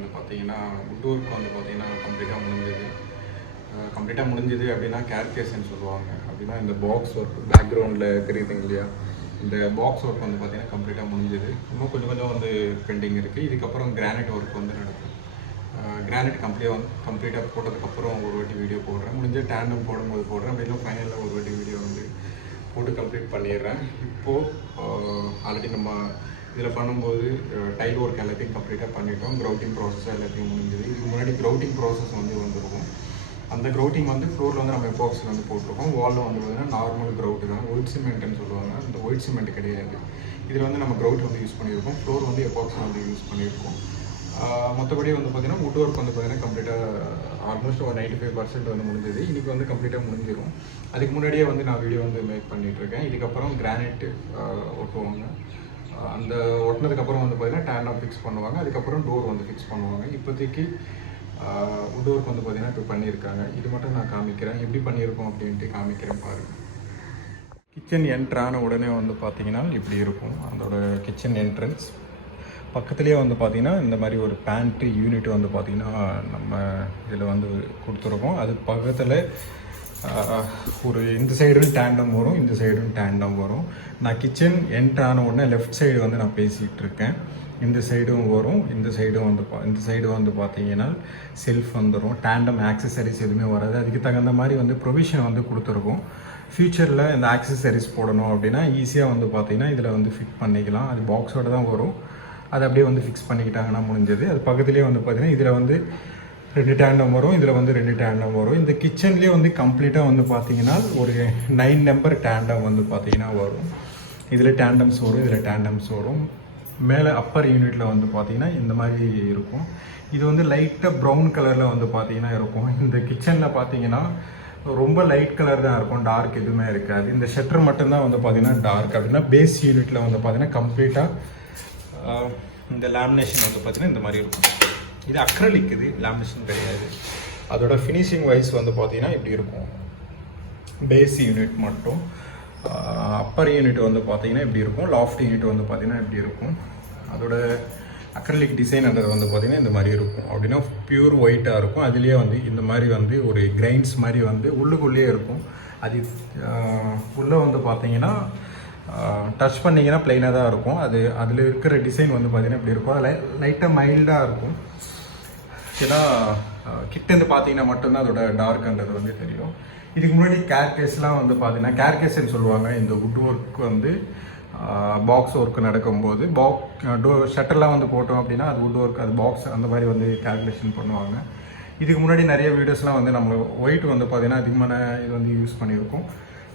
வந்து பார்த்தீங்கன்னா would work வந்து பார்த்தீங்கன்னா கம்ப்ளீட்டாக முடிஞ்சது அப்படின்னா கேர்கேஸ்ன்னு சொல்லுவாங்க. அப்படின்னா இந்த பாக்ஸ் ஒர்க் பேக்ரவுண்டில் தெரியுதுங்க இல்லையா, இந்த பாக்ஸ் ஒர்க் வந்து பார்த்தீங்கன்னா கம்ப்ளீட்டாக முடிஞ்சது. இன்னும் கொஞ்சம் வந்து பெண்டிங் இருக்குது. இதுக்கப்புறம் கிரானைட் ஒர்க் வந்து நடக்கும். கிரானைட் கம்ப்ளீட்டாக போட்டதுக்கப்புறம் ஒரு வாட்டி வீடியோ போடுறேன். முடிஞ்ச டேண்டம் போடும்போது போடுறேன். அப்படின்னா ஃபைனலில் ஒரு வாட்டி வீடியோ வந்து போட்டு கம்ப்ளீட் பண்ணிடுறேன். இப்போது ஆல்ரெடி நம்ம இதில் பண்ணும்போது டைல் ஒர்க் எல்லாத்தையும் கம்ப்ளீட்டாக பண்ணிட்டோம். க்ரௌட்டிங் ப்ராசஸ் எல்லாத்தையும் முடிஞ்சது. இதுக்கு முன்னாடி க்ரௌட்டிங் ப்ராசஸ் வந்து வந்துருக்கும். அந்த க்ரௌட்டிங் வந்து ஃப்ளோரில் வந்து நம்ம எப்பாக்ஸில் வந்து போட்டிருக்கோம். வாலில் வந்து பார்த்திங்கன்னா நார்மல் க்ரௌட்டு தான், ஒயிட் சிமெண்ட்னு சொல்லுவாங்க. அந்த ஒயிட் சிமெண்ட் கிடையாது. இதில் வந்து நம்ம க்ரௌட் வந்து யூஸ் பண்ணியிருக்கோம். ஃப்ளோர் வந்து எப்பாக்ஸில் வந்து யூஸ் பண்ணியிருக்கோம். மற்றபடி வந்து பார்த்திங்கன்னா வுட் ஒர்க் வந்து பார்த்திங்கன்னா கம்ப்ளீட்டாக ஆல்மோஸ்ட் ஒரு 95% வந்து முடிஞ்சது. இன்றைக்கி வந்து கம்ப்ளீட்டாக முடிஞ்சிடும். அதுக்கு முன்னாடியே வந்து நான் வீடியோ வந்து மேக் பண்ணிகிட்ருக்கேன். இதுக்கப்புறம் கிரானைட்டு ஒட்டுவாங்க. அந்த ஒட்டினதுக்கப்புறம் வந்து பார்த்திங்கன்னா டேண்டம் ஃபிக்ஸ் பண்ணுவாங்க. அதுக்கப்புறம் டோர் வந்து ஃபிக்ஸ் பண்ணுவாங்க. இப்போதைக்கு வுட் ஒர்க் வந்து பார்த்திங்கன்னா இப்போ பண்ணியிருக்காங்க. இது மட்டும் நான் காமிக்கிறேன், எப்படி பண்ணியிருக்கோம் அப்படின்ட்டு காமிக்கிறேன் பாருங்கள். கிச்சன் என்ட்ரான உடனே வந்து பார்த்திங்கன்னா இப்படி இருக்கும் அதோட கிச்சன் என்ட்ரன்ஸ். பக்கத்துலேயே வந்து பார்த்திங்கன்னா இந்த மாதிரி ஒரு பேண்ட்ரி யூனிட் வந்து பார்த்திங்கன்னா நம்ம இதில் வந்து கொடுத்துருக்கோம். அது பக்கத்தில் ஒரு இந்த சைடும் டேண்டம் வரும், இந்த சைடும் டேண்டம் வரும். நான் கிச்சன் என்ட்ரான உடனே லெஃப்ட் சைடு வந்து நான் பேசிகிட்டு இருக்கேன். இந்த சைடும் வரும், இந்த சைடு வந்து பார்த்தீங்கன்னா செல்ஃப் வந்துடும். டேண்டம் ஆக்சசரிஸ் எதுவுமே வராது. அதுக்கு தகுந்த மாதிரி வந்து ப்ரொவிஷன் வந்து கொடுத்துருக்கோம். ஃப்யூச்சரில் இந்த ஆக்சசரிஸ் போடணும் அப்படின்னா ஈஸியாக வந்து பார்த்தீங்கன்னா இதில் வந்து ஃபிட் பண்ணிக்கலாம். அது பாக்ஸோடு தான் வரும். அது அப்படியே வந்து ஃபிக்ஸ் பண்ணிக்கிட்டாங்கன்னா முடிஞ்சது. அது பக்கத்துலேயே வந்து பார்த்தீங்கன்னா இதில் வந்து 2 டேண்டம் வரும், இதில் வந்து 2 டேண்டம் வரும். இந்த கிச்சன்லேயே வந்து கம்ப்ளீட்டாக வந்து பார்த்தீங்கன்னா ஒரு 9 நம்பர் டேண்டம் வந்து பார்த்தீங்கன்னா வரும். இதில் டேண்டம்ஸ் வரும், இதில் டேண்டம்ஸ் வரும். மேலே அப்பர் யூனிட்டில் வந்து பார்த்தீங்கன்னா இந்த மாதிரி இருக்கும். இது வந்து லைட்டாக ப்ரௌன் கலரில் வந்து பார்த்தீங்கன்னா இருக்கும். இந்த கிச்சனில் பார்த்தீங்கன்னா ரொம்ப லைட் கலர் தான் இருக்கும், டார்க் எதுவுமே இருக்காது. இந்த ஷட்டர் மட்டும்தான் வந்து பார்த்தீங்கன்னா டார்க். அப்படின்னா பேஸ் யூனிட்டில் வந்து பார்த்தீங்கன்னா கம்ப்ளீட்டாக இந்த லேமினேஷன் வந்து பார்த்தீங்கன்னா இந்த மாதிரி இருக்கும். இது அக்ரலிக், இது லேமினேஷன் கிடையாது. அதோட ஃபினிஷிங் வைஸ் வந்து பார்த்தீங்கன்னா இப்படி இருக்கும். பேஸ் யூனிட் மட்டும். அப்பர் யூனிட் வந்து பார்த்தீங்கன்னா இப்படி இருக்கும். லாஃப்ட் யூனிட் வந்து பார்த்தீங்கன்னா இப்படி இருக்கும். அதோட அக்ரலிக் டிசைன்ன்றது வந்து பார்த்தீங்கன்னா இந்த மாதிரி இருக்கும். அப்படின்னா பியூர் ஒயிட்டாக இருக்கும். அதுலேயே வந்து இந்த மாதிரி வந்து ஒரு கிரைன்ஸ் மாதிரி வந்து உள்ளுக்குள்ளேயே இருக்கும். அது உள்ளே வந்து பார்த்தீங்கன்னா டச் பண்ணிங்கன்னா ப்ளைனாக தான் இருக்கும். அதில் இருக்கிற டிசைன் வந்து பார்த்தீங்கன்னா இப்படி இருக்கும். அதில் லைட்டாக மைல்டாக இருக்கும். ஏன்னா கிட்டேருந்து பார்த்தீங்கன்னா மட்டும்தான் அதோட டார்க்ன்றது வந்து தெரியும். இதுக்கு முன்னாடி கேர்கேஸ்லாம் வந்து பார்த்தீங்கன்னா கேர்கேஸ்ன்னு சொல்லுவாங்க. இந்த வுட் ஒர்க் வந்து பாக்ஸ் ஒர்க் நடக்கும்போது ஷட்டர்லாம் வந்து போட்டோம் அப்படின்னா அது வுட் ஒர்க், அது பாக்ஸ் அந்த மாதிரி வந்து கேல்குலேஷன் பண்ணுவாங்க. இதுக்கு முன்னாடி நிறைய வீடியோஸ்லாம் வந்து நம்ம ஒயிட் வந்து பார்த்தீங்கன்னா அதிகமான இது வந்து யூஸ் பண்ணியிருக்கோம்.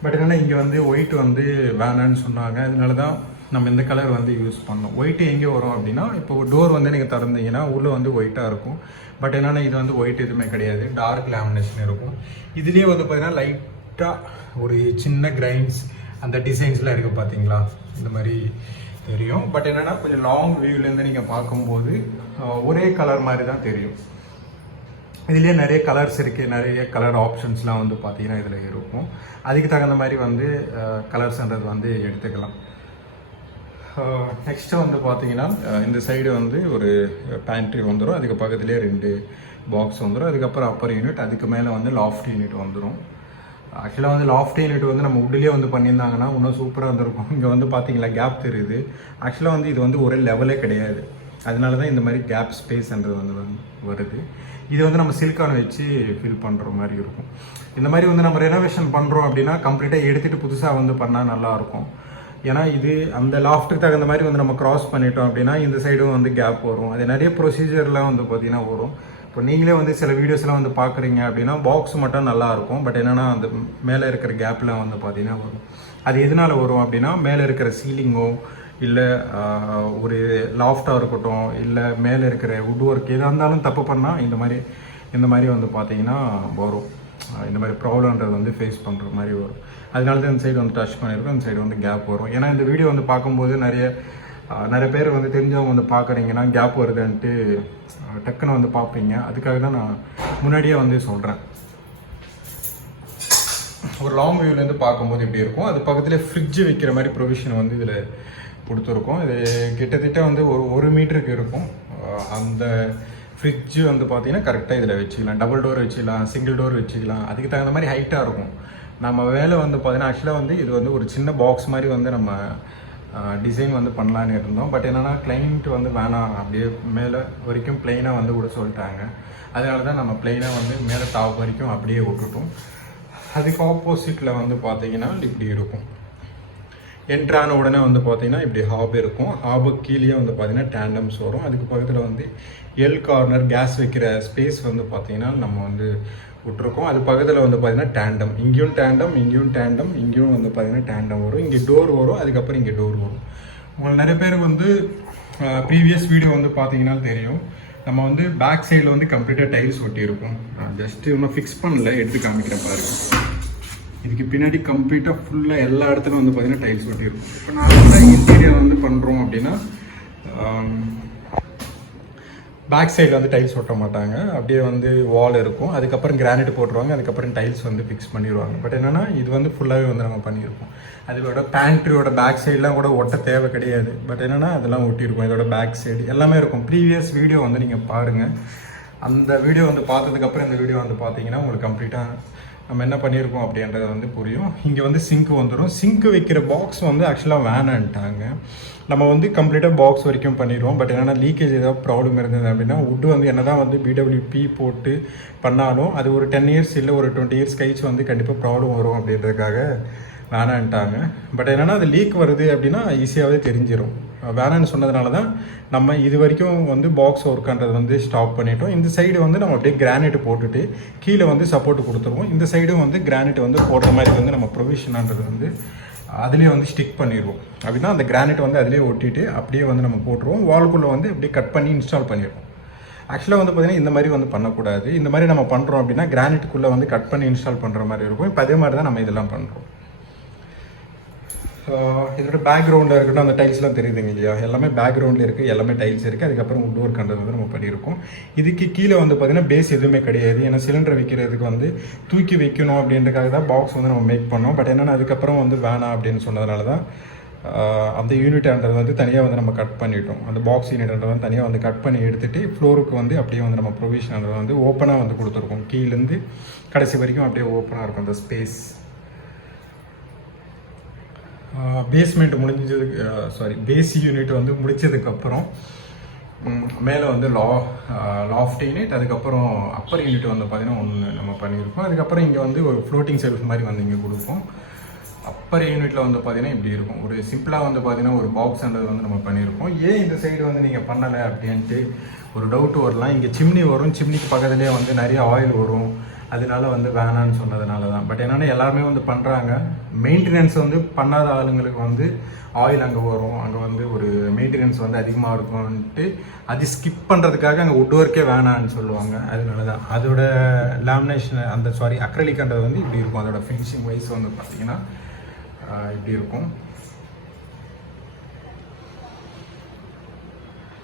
பட் என்னென்னா இங்கே வந்து ஒயிட் வந்து வேணான்னு சொன்னாங்க. அதனால தான் நம்ம இந்த கலர் வந்து யூஸ் பண்ணோம். ஒயிட்டு எங்கே வரும் அப்படின்னா இப்போ டோர் வந்து நீங்கள் திறந்தீங்கன்னா உள்ளே வந்து ஒயிட்டாக இருக்கும். பட் என்னென்னா இது வந்து ஒயிட் எதுவுமே கிடையாது, டார்க் லேமினேஷன் இருக்கும். இதுலேயே வந்து பார்த்தீங்கன்னா லைட்டாக ஒரு சின்ன கிரைன்ஸ் அந்த டிசைன்ஸ்லாம் இருக்குது பார்த்தீங்களா, இந்த மாதிரி தெரியும். பட் என்னென்னா கொஞ்சம் லாங் வியூலேருந்து நீங்கள் பார்க்கும்போது ஒரே கலர் மாதிரி தான் தெரியும். இதுலேயே நிறைய கலர்ஸ் இருக்குது, நிறைய கலர் ஆப்ஷன்ஸ்லாம் வந்து பார்த்தீங்கன்னா இதில் இருக்கும். அதுக்கு தகுந்த மாதிரி வந்து கலர்ஸ்ன்றது வந்து எடுத்துக்கலாம். நெக்ஸ்ட்டு வந்து பார்த்தீங்கன்னா இந்த சைடு வந்து ஒரு பேண்ட்ரி வந்துடும். அதுக்கு பக்கத்துலேயே 2 பாக்ஸ் வந்துடும். அதுக்கப்புறம் அப்பர் யூனிட், அதுக்கு மேலே வந்து லாஃப்ட் யூனிட் வந்துடும். ஆக்சுவலாக வந்து லாஃப்ட் யூனிட் வந்து நம்ம உட்லேயே வந்து பண்ணியிருந்தாங்கன்னா இன்னும் சூப்பராக இருந்திருக்கும். இங்கே வந்து பார்த்தீங்களா கேப் தெரியுது. ஆக்சுவலாக வந்து இது வந்து ஒரே லெவலே கிடையாது. அதனால தான் இந்த மாதிரி கேப் ஸ்பேஸ்ன்றது வந்து வருது. இது வந்து நம்ம சிலிக்கான் வச்சு ஃபில் பண்ணுற மாதிரி இருக்கும். இந்த மாதிரி வந்து நம்ம ரெனோவேஷன் பண்ணுறோம் அப்படின்னா கம்ப்ளீட்டாக எடுத்துகிட்டு புதுசாக வந்து பண்ணால் நல்லாயிருக்கும். ஏன்னா இது அந்த லாஃப்ட்டுக்கு தகுந்த மாதிரி வந்து நம்ம கிராஸ் பண்ணிட்டோம் அப்படின்னா இந்த சைடும் வந்து கேப் வரும். அது நிறைய ப்ரொசீஜர்லாம் வந்து பார்த்திங்கன்னா வரும். இப்போ நீங்களே வந்து சில வீடியோஸ்லாம் வந்து பார்க்குறீங்க அப்படின்னா பாக்ஸ் மட்டும் நல்லாயிருக்கும். பட் என்னென்னா அந்த மேலே இருக்கிற கேப்லாம் வந்து பார்த்திங்கன்னா வரும். அது எதனால் வரும் அப்படின்னா மேலே இருக்கிற சீலிங்கோ இல்லை ஒரு லாஃப்டாக இருக்கட்டும், இல்லை மேலே இருக்கிற வுட் ஒர்க் எதாக இருந்தாலும் தப்பு பண்ணால் இந்த மாதிரி வந்து பார்த்தீங்கன்னா வரும். இந்த மாதிரி ப்ராப்ளம்ன்றது வந்து ஃபேஸ் பண்ணுற மாதிரி வரும். அதனால தான் இந்த சைடு வந்து டச் பண்ணியிருக்கோம், இந்த சைடு வந்து கேப் வரும். ஏன்னா இந்த வீடியோ வந்து பார்க்கும்போது நிறைய பேர் வந்து தெரிஞ்சவங்க வந்து பார்க்குறீங்கன்னா கேப் வருதுன்ட்டு டக்குன்னு வந்து பார்ப்பீங்க. அதுக்காக தான் நான் முன்னாடியே வந்து சொல்கிறேன். ஒரு லாங் வியூலேருந்து பார்க்கும்போது இப்படி இருக்கும். அது பக்கத்துலேயே ஃப்ரிட்ஜு வைக்கிற மாதிரி ப்ரொவிஷன் வந்து இதில் கொடுத்துருக்கோம். இது கிட்டத்தட்ட வந்து ஒரு மீட்டருக்கு இருக்கும். அந்த ஃப்ரிட்ஜு வந்து பார்த்தீங்கன்னா கரெக்டாக இதில் வச்சுக்கலாம். டபுள் டோர் வச்சுக்கலாம், சிங்கிள் டோர் வச்சுக்கலாம். அதுக்கு தகுந்த மாதிரி ஹைட்டாக இருக்கும். நம்ம வேலை வந்து பார்த்தீங்கன்னா ஆக்சுவலாக வந்து இது வந்து ஒரு சின்ன பாக்ஸ் மாதிரி வந்து நம்ம டிசைன் வந்து பண்ணலான்னு இருந்தோம். பட் என்னென்னா கிளைண்ட் வந்து வேணாம், அப்படியே மேலே வரைக்கும் ப்ளெயினாக வந்து விட சொல்லிட்டாங்க. அதனால தான் நம்ம ப்ளெயினாக வந்து மேலே டாப் வரைக்கும் அப்படியே விட்டுட்டோம். அதுக்கு ஆப்போசிட்டில் வந்து பார்த்தீங்கன்னா இப்படி இருக்கும். என்ட்ரான உடனே வந்து பார்த்தீங்கன்னா இப்படி ஹாப் இருக்கும். ஹாபுக்கு கீழே வந்து பார்த்தீங்கன்னா டேண்டம்ஸ் வரும். அதுக்கு பக்கத்தில் வந்து எல் கார்னர் கேஸ் வைக்கிற ஸ்பேஸ் வந்து பார்த்தீங்கன்னா நம்ம வந்து விட்டுருக்கோம். அது பக்கத்தில் வந்து பார்த்தீங்கன்னா டேண்டம், இங்கேயும் டேண்டம், இங்கேயும் டேண்டம், இங்கேயும் வந்து பார்த்தீங்கன்னா டேண்டம் வரும். இங்கே டோர் வரும், அதுக்கப்புறம் இங்கே டோர் வரும். உங்களுக்கு நிறைய பேருக்கு வந்து ப்ரீவியஸ் வீடியோ வந்து பார்த்தீங்கன்னா தெரியும், நம்ம வந்து பேக் சைடில் வந்து கம்ப்ளீட்டாக டைல்ஸ் ஒட்டியிருக்கும். ஜஸ்ட்டு இன்னும் ஃபிக்ஸ் பண்ணல, எடுத்து காமிக்கிறேன் பாருங்கள். இதுக்கு பின்னாடி கம்ப்ளீட்டாக ஃபுல்லாக எல்லா இடத்துலையும் வந்து பார்த்தீங்கன்னா டைல்ஸ் ஒட்டியிருக்கும். இப்போ நார்மலாக இன்டீரியர் வந்து பண்ணுறோம் அப்படின்னா பேக் சைடில் வந்து டைல்ஸ் ஒட்ட மாட்டாங்க, அப்படியே வந்து வால் இருக்கும். அதுக்கப்புறம் கிரானைட் போட்டுருவாங்க, அதுக்கப்புறம் டைல்ஸ் வந்து ஃபிக்ஸ் பண்ணிடுவாங்க. பட் என்னென்னா இது வந்து ஃபுல்லாகவே வந்து நம்ம பண்ணியிருக்கோம். அதோட பேண்ட்ரியோட பேக் சைட்லாம் கூட ஒட்ட தேவை கிடையாது. பட் என்னென்னா அதெல்லாம் ஒட்டியிருக்கும். இதோட பேக் சைடு எல்லாமே இருக்கும். ப்ரீவியஸ் வீடியோ வந்து நீங்கள் பாருங்கள். அந்த வீடியோ வந்து பார்த்ததுக்கப்புறம் இந்த வீடியோ வந்து பார்த்தீங்கன்னா உங்களுக்கு கம்ப்ளீட்டாக நம்ம என்ன பண்ணியிருக்கோம் அப்படின்றது வந்து புரியும். இங்கே வந்து சிங்க் வந்துடும். சிங்க் வைக்கிற பாக்ஸ் வந்து ஆக்சுவலாக வேணான்ட்டாங்க. நம்ம வந்து கம்ப்ளீட்டாக பாக்ஸ் வரைக்கும் பண்ணிடுவோம். பட் என்னென்னா லீக்கேஜ் ஏதாவது ப்ராப்ளம் இருந்தது அப்படின்னா வுட்டு வந்து என்ன தான் வந்து பிடபிள்யூபி போட்டு பண்ணாலும் அது ஒரு 10 இயர்ஸ் இல்லை ஒரு 20 இயர்ஸ் கழிச்சு வந்து கண்டிப்பாக ப்ராப்ளம் வரும் அப்படின்றதுக்காக வேணான்ட்டாங்க. பட் என்னென்னா அது லீக் வருது அப்படின்னா ஈஸியாகவே தெரிஞ்சிடும். வேணான்னு சொன்னதுனால தான் நம்ம இது வரைக்கும் வந்து பாக்ஸ் ஒர்க்குன்றது வந்து ஸ்டாப் பண்ணிட்டோம். இந்த சைடு வந்து நம்ம அப்படியே கிரானைட் போட்டுட்டு கீழே வந்து சப்போர்ட் கொடுத்துருவோம். இந்த சைடும் வந்து கிரானைட் வந்து போடுற மாதிரி வந்து நம்ம ப்ரொவிஷன்ன்றது வந்து அதுலேயே வந்து ஸ்டிக் பண்ணிடுவோம். அப்படின்னா அந்த கிரானைட் வந்து அதிலே ஒட்டிட்டு அப்படியே வந்து நம்ம போட்டுருவோம். வால்குள்ளே வந்து அப்படியே கட் பண்ணி இன்ஸ்டால் பண்ணிடுவோம். ஆக்சுவலாக வந்து பார்த்திங்கன்னா இந்த மாதிரி வந்து பண்ணக்கூடாது. இந்த மாதிரி நம்ம பண்ணுறோம் அப்படின்னா கிரானைட்டுக்குள்ளே வந்து கட் பண்ணி இன்ஸ்டால் பண்ணுற மாதிரி இருக்கும். இப்போ அதே மாதிரி தான் நம்ம இதெல்லாம் பண்ணுறோம். இதோட பேக்ரவுண்டில் இருக்கட்டும், அந்த டைல்ஸ்லாம் தெரியுதுங்க இல்லையா, எல்லாமே பேக்ரவுண்டில் இருக்குது, எல்லாமே டைல்ஸ் இருக்குது. அதுக்கப்புறம் வுட் ஒர்க் பண்ணுறது வந்து நம்ம பண்ணியிருக்கோம். இதுக்கு கீழே வந்து பார்த்திங்கன்னா பேஸ் எதுவுமே கிடையாது. ஏன்னா சிலிண்டர் வைக்கிறதுக்கு வந்து தூக்கி வைக்கணும் அப்படின்றதுக்காக தான் பாக்ஸ் வந்து நம்ம மேக் பண்ணோம். பட் என்னென்னா அதுக்கப்புறம் வந்து வேணாம் அப்படின்னு சொன்னதுனால தான் அந்த யூனிட்ன்றது வந்து தனியாக வந்து நம்ம கட் பண்ணிட்டோம். அந்த பாக்ஸ் யூனிட்ன்றது வந்து தனியாக வந்து கட் பண்ணி எடுத்துகிட்டு ஃப்ளோருக்கு வந்து அப்படியே வந்து நம்ம ப்ரொவிஷன்ன்றது வந்து ஓப்பனாக வந்து கொடுத்துருக்கோம். கீழேருந்து கடைசி வரைக்கும் அப்படியே ஓப்பனாக இருக்கும் அந்த ஸ்பேஸ். பேஸ்மெண்ட் முடிஞ்சதுக்கு பேஸ் யூனிட் வந்து முடித்ததுக்கப்புறம் மேலே வந்து லாஃப்ட் யூனிட், அதுக்கப்புறம் அப்பர் யூனிட் வந்து பார்த்திங்கன்னா ஒன்று நம்ம பண்ணியிருக்கோம். அதுக்கப்புறம் இங்கே வந்து ஒரு ஃப்ளோட்டிங் செல்ஃப் மாதிரி வந்து இங்கே கொடுப்போம். அப்பர் யூனிட்டில் வந்து பார்த்திங்கன்னா இப்படி இருக்கும். ஒரு சிம்பிளாக வந்து பார்த்திங்கன்னா ஒரு பாக்ஸ்ன்றது வந்து நம்ம பண்ணியிருக்கோம். ஏன் இந்த சைடு வந்து நீங்கள் பண்ணலை அப்படின்ட்டு ஒரு டவுட் வரலாம். இங்கே சிம்னி வரும், சிம்னிக்கு பக்கத்துலேயே வந்து நிறைய ஆயில் வரும், அதனால வந்து வேணான்னு சொன்னதுனால தான். பட் என்னென்னா எல்லாருமே வந்து பண்ணுறாங்க. மெயின்டெனன்ஸ் வந்து பண்ணாத ஆளுங்களுக்கு வந்து ஆயில் அங்கே வரும், அங்கே வந்து ஒரு மெயின்டெனன்ஸ் வந்து அதிகமாக இருக்கும்ன்ட்டு அது ஸ்கிப் பண்ணுறதுக்காக அங்கே வுட் ஒர்க்கே வேணான்னு சொல்லுவாங்க. அதனால தான் அதோட லேமினேஷன் அக்ரலிக்ன்றது வந்து இப்படி இருக்கும். அதோட ஃபினிஷிங் வைஸ் வந்து பார்த்திங்கன்னா இப்படி இருக்கும்.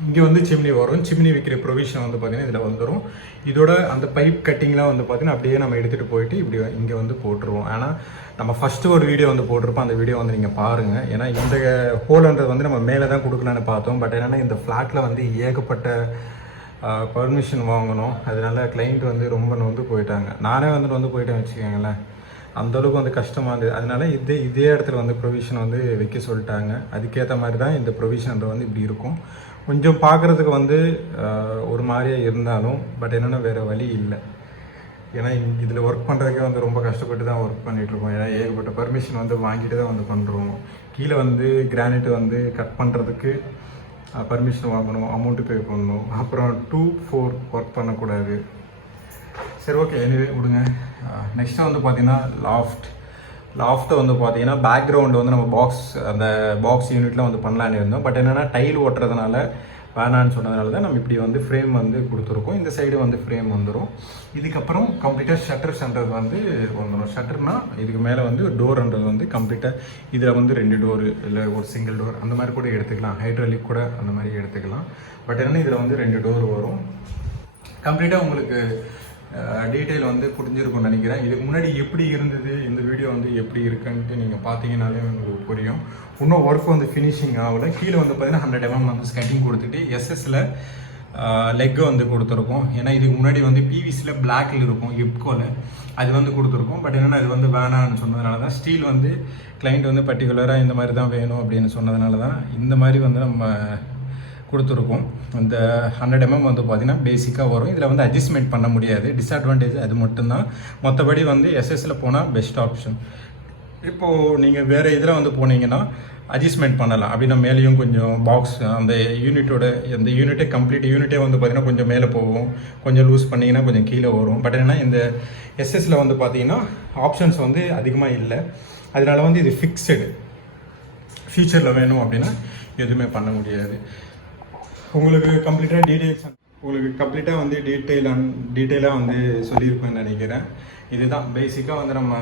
இங்கே வந்து சிம்னி வரும். சிம்னி வைக்கிற ப்ரொவிஷன் வந்து பார்த்திங்கன்னா இதில் வந்துடும். இதோட அந்த பைப் கட்டிங்லாம் வந்து பார்த்திங்கன்னா அப்படியே நம்ம எடுத்துகிட்டு போயிட்டு இப்படி இங்கே வந்து போட்டுருவோம். ஆனால் நம்ம ஃபஸ்ட்டு ஒரு வீடியோ வந்து போட்டிருப்போம், அந்த வீடியோ வந்து நீங்கள் பாருங்கள். ஏன்னா இந்த ஹோல்ன்றது வந்து நம்ம மேலே தான் கொடுக்கலான்னு பார்த்தோம். பட் என்னென்னா இந்த ஃப்ளாட்டில் வந்து ஏகப்பட்ட பர்மிஷன் வாங்கணும். அதனால கிளைண்ட் வந்து ரொம்ப வந்து போயிட்டாங்க. நானே வந்து போயிட்டேன் வச்சுக்கோங்களேன். அந்தளவுக்கு வந்து கஷ்டமாக இருந்தது. அதனால இதே இடத்துல வந்து ப்ரொவிஷன் வந்து வைக்க சொல்லிட்டாங்க. அதுக்கேற்ற மாதிரி தான் இந்த ப்ரொவிஷன் வந்து இப்படி இருக்கும். கொஞ்சம் பார்க்குறதுக்கு வந்து ஒரு மாதிரியாக இருந்தாலும் பட் என்னென்னா வேறு வழி இல்லை. ஏன்னா இதில் ஒர்க் பண்ணுறதுக்கே வந்து ரொம்ப கஷ்டப்பட்டு தான் ஒர்க் பண்ணிகிட்ருக்கோம். ஏன்னா ஏகப்பட்ட பர்மிஷன் வந்து வாங்கிட்டு தான் வந்து பண்ணுறோம். கீழே வந்து கிரானைட் வந்து கட் பண்ணுறதுக்கு பர்மிஷன் வாங்கணும், அமௌண்ட்டு பே பண்ணணும், அப்புறம் 2-4 ஒர்க் பண்ணக்கூடாது. சரி, ஓகே, எனிவே விடுங்க. நெக்ஸ்ட்டு வந்து பார்த்திங்கன்னா லாஃப்ட்டை வந்து பார்த்தீங்கன்னா பேக்ரவுண்டு வந்து நம்ம அந்த பாக்ஸ் யூனிட்டில் வந்து பண்ணலான்னு இருந்தோம். பட் என்னென்னா டைல் ஓட்டுறதுனால வேணான்னு சொன்னதுனால தான் நம்ம இப்படி வந்து ஃப்ரேம் வந்து கொடுத்துருக்கோம். இந்த சைடு வந்து ஃப்ரேம் வந்துடும். இதுக்கப்புறம் கம்ப்ளீட்டாக ஷட்டர்ஸ்ன்றது வந்து வந்துடும். ஷட்டர்னால் இதுக்கு மேலே வந்து டோர்ன்றது வந்து கம்ப்ளீட்டாக இதில் வந்து 2 டோரு இல்லை ஒரு சிங்கிள் டோர் அந்த மாதிரி கூட எடுத்துக்கலாம். ஹைட்ராலிக் கூட அந்த மாதிரி எடுத்துக்கலாம். பட் என்னென்னா இதில் வந்து 2 டோர் வரும். கம்ப்ளீட்டாக உங்களுக்கு டீட்டெயில் வந்து புரிஞ்சிருக்கும்னு நினைக்கிறேன். இதுக்கு முன்னாடி எப்படி இருந்தது, இந்த வீடியோ வந்து எப்படி இருக்குன்ட்டு நீங்கள் பார்த்தீங்கன்னாலே உங்களுக்கு புரியும். இன்னும் ஒர்க் வந்து ஃபினிஷிங் ஆகலை. கீழே வந்து பார்த்தீங்கன்னா 100 mm வந்து ஸ்கட்டிங் கொடுத்துட்டு எஸ்எஸ்ல லெக்கு வந்து கொடுத்துருக்கோம். ஏன்னா இதுக்கு முன்னாடி வந்து பிவிசியில் பிளாக்ல இருக்கும் எப்கோவில், அது வந்து கொடுத்துருக்கோம். பட் என்னென்னா அது வந்து வேணான்னு சொன்னதுனால தான் ஸ்டீல் வந்து கிளைண்ட் வந்து பர்டிகுலராக இந்த மாதிரி தான் வேணும் அப்படின்னு சொன்னதுனால தான் இந்த மாதிரி வந்து நம்ம கொடுத்துருக்கோம். இந்த 100 mm வந்து பார்த்திங்கன்னா பேசிக்காக வரும். இதில் வந்து அட்ஜஸ்ட்மெண்ட் பண்ண முடியாது, டிஸ்அட்வான்டேஜ் அது மட்டும்தான். மற்றபடி வந்து எஸ்எஸ்சில் போனால் பெஸ்ட் ஆப்ஷன். இப்போது நீங்கள் வேறு இதில் வந்து போனீங்கன்னா அட்ஜஸ்ட்மெண்ட் பண்ணலாம். அப்படின்னா மேலேயும் கொஞ்சம் பாக்ஸ் அந்த யூனிட்டோட அந்த யூனிட்டே கம்ப்ளீட் யூனிட்டே வந்து பார்த்திங்கன்னா கொஞ்சம் மேலே போகும், கொஞ்சம் லூஸ் பண்ணிங்கன்னா கொஞ்சம் கீழே வரும். பட் என்னன்னா இந்த எஸ்எஸ்சில் வந்து பார்த்திங்கன்னா ஆப்ஷன்ஸ் வந்து அதிகமாக இல்லை. அதனால வந்து இது ஃபிக்ஸடு. ஃபியூச்சரில் வேணும் அப்படின்னா எதுவுமே பண்ண முடியாது. உங்களுக்கு கம்ப்ளீட்டாக வந்து டீட்டெயிலாக வந்து சொல்லியிருப்பேன்னு நினைக்கிறேன். இதுதான் பேசிக்காக வந்து நம்ம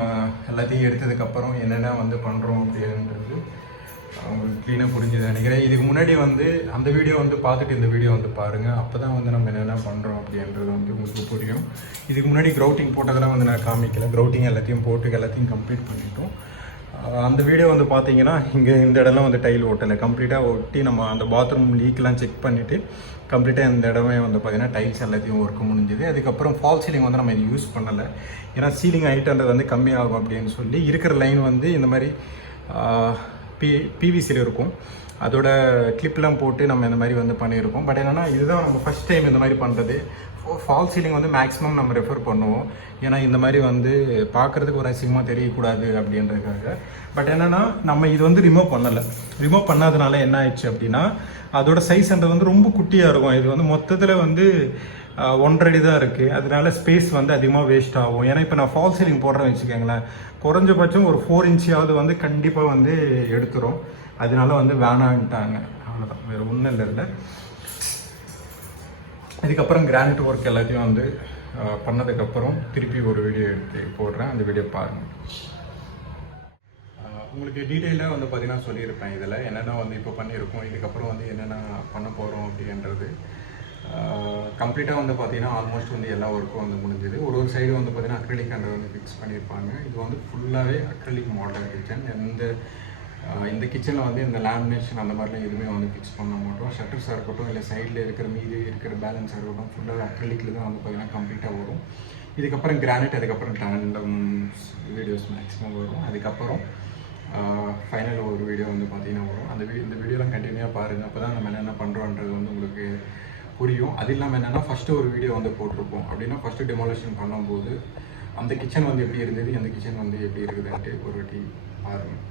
எல்லாத்தையும் எடுத்ததுக்கப்புறம் என்னென்ன வந்து பண்ணுறோம் அப்படின்றது உங்களுக்கு க்ளீனாக புரிஞ்சது நினைக்கிறேன். இதுக்கு முன்னாடி வந்து அந்த வீடியோ வந்து பார்த்துட்டு இந்த வீடியோ வந்து பாருங்கள். அப்போ தான் வந்து நம்ம என்னென்ன பண்ணுறோம் அப்படின்றது வந்து உங்களுக்கு புரியும். இதுக்கு முன்னாடி க்ரௌட்டிங் போட்டதெல்லாம் வந்து நான் காமிக்கல. க்ரௌட்டிங் எல்லாத்தையும் போட்டு எல்லாத்தையும் கம்ப்ளீட் பண்ணிட்டோம். அந்த வீடியோ வந்து பார்த்தீங்கன்னா இங்கே இந்த இடம்லாம் வந்து டைல் ஓட்டலை, கம்ப்ளீட்டாக ஒட்டி நம்ம அந்த பாத்ரூம் லீக்கெலாம் செக் பண்ணிவிட்டு கம்ப்ளீட்டாக இந்த இடமே வந்து பார்த்திங்கன்னா டைல்ஸ் எல்லாத்தையும் ஒர்க் முடிஞ்சுது. அதுக்கப்புறம் ஃபால் சீலிங் வந்து நம்ம இது யூஸ் பண்ணலை. ஏன்னா சீலிங் ஹைட்ன்றது வந்து கம்மியாகும் அப்படின்னு சொல்லி இருக்கிற லைன் வந்து இந்த மாதிரி பிவிசியில் இருக்கும். அதோட கிளிப்லாம் போட்டு நம்ம இந்த மாதிரி வந்து பண்ணியிருக்கோம். பட் என்னென்னா இதுதான் நம்ம ஃபஸ்ட் டைம் இந்த மாதிரி பண்ணுறது. ஃபால் சீலிங் வந்து மேக்ஸிமம் நம்ம ரெஃபர் பண்ணுவோம். ஏன்னா இந்த மாதிரி வந்து பார்க்குறதுக்கு ஒரு அசிங்கமாக தெரியக்கூடாது அப்படின்றதுக்காக. பட் என்னென்னா நம்ம இது வந்து ரிமூவ் பண்ணலை. ரிமூவ் பண்ணாதனால என்ன ஆயிடுச்சு அப்படின்னா அதோட சைஸ்ன்றது வந்து ரொம்ப குட்டியாக இருக்கும். இது வந்து மொத்தத்தில் வந்து 1.5 அடி தான் இருக்குது. அதனால ஸ்பேஸ் வந்து அதிகமாக வேஸ்ட் ஆகும். ஏன்னா இப்போ நான் ஃபால் சீலிங் போடுறேன்னு வச்சுக்கோங்களேன், குறைஞ்சபட்சம் ஒரு 4 இன்ச்சாவது வந்து கண்டிப்பாக வந்து எடுத்துரும். அதனால வந்து வேணான்ட்டாங்க. அவ்வளோதான், வேறு ஒன்றும் இல்லை. இதுக்கப்புறம் கிரானைட் ஒர்க் எல்லாத்தையும் வந்து பண்ணதுக்கப்புறம் திருப்பி ஒரு வீடியோ எடுத்து போடுறேன். அந்த வீடியோ பாருங்கள். உங்களுக்கு டீட்டெயிலாக வந்து பார்த்தீங்கன்னா சொல்லியிருப்பேன் இதில் என்னென்ன வந்து இப்போ பண்ணியிருக்கோம், இதுக்கப்புறம் வந்து என்னென்ன பண்ண போகிறோம் அப்படின்றது. கம்ப்ளீட்டாக வந்து பார்த்தீங்கன்னா ஆல்மோஸ்ட் வந்து எல்லா ஒர்க்கும் வந்து முடிஞ்சுது. ஒரு சைடு வந்து பார்த்தீங்கன்னா அக்ரிலிக் ஹேண்டர் வந்து ஃபிக்ஸ் பண்ணியிருப்பாங்க. இது வந்து ஃபுல்லாகவே அக்ரிலிக் மாடல் கிச்சன். இந்த கிச்சனில் வந்து இந்த லேமினேஷன் அந்த மாதிரிலாம் எதுவுமே வந்து ஃபிக்ஸ் பண்ண மாட்டோம். ஷட்டர்ஸாக இருக்கட்டும், இல்லை சைடில் இருக்கிற பேலன்ஸாக இருக்கட்டும், ஃபுல்லாக அக்ரிலிக்கில் தான் வந்து பார்த்தீங்கன்னா கம்ப்ளீட்டாக வரும். இதுக்கப்புறம் கிரானைட், அதுக்கப்புறம் டேண்டம் வீடியோஸ் மேக்ஸிமம் வரும். அதுக்கப்புறம் ஃபைனல் ஒரு வீடியோ வந்து பார்த்தீங்கன்னா வரும். இந்த வீடியோலாம் கண்டினியூவாக பாருங்கள். அப்போ தான் நம்ம என்னென்ன பண்ணுறோன்றது வந்து உங்களுக்கு புரியும். அது இல்லாமல் என்னென்னா ஃபஸ்ட்டு ஒரு வீடியோ வந்து போட்டிருப்போம். அப்படின்னா ஃபஸ்ட்டு டெமாலேஷன் பண்ணும்போது அந்த கிச்சன் வந்து எப்படி இருந்தது, அந்த கிச்சன் வந்து எப்படி இருக்குதுன்ட்டு ஒரு வாட்டி பாருங்கள்.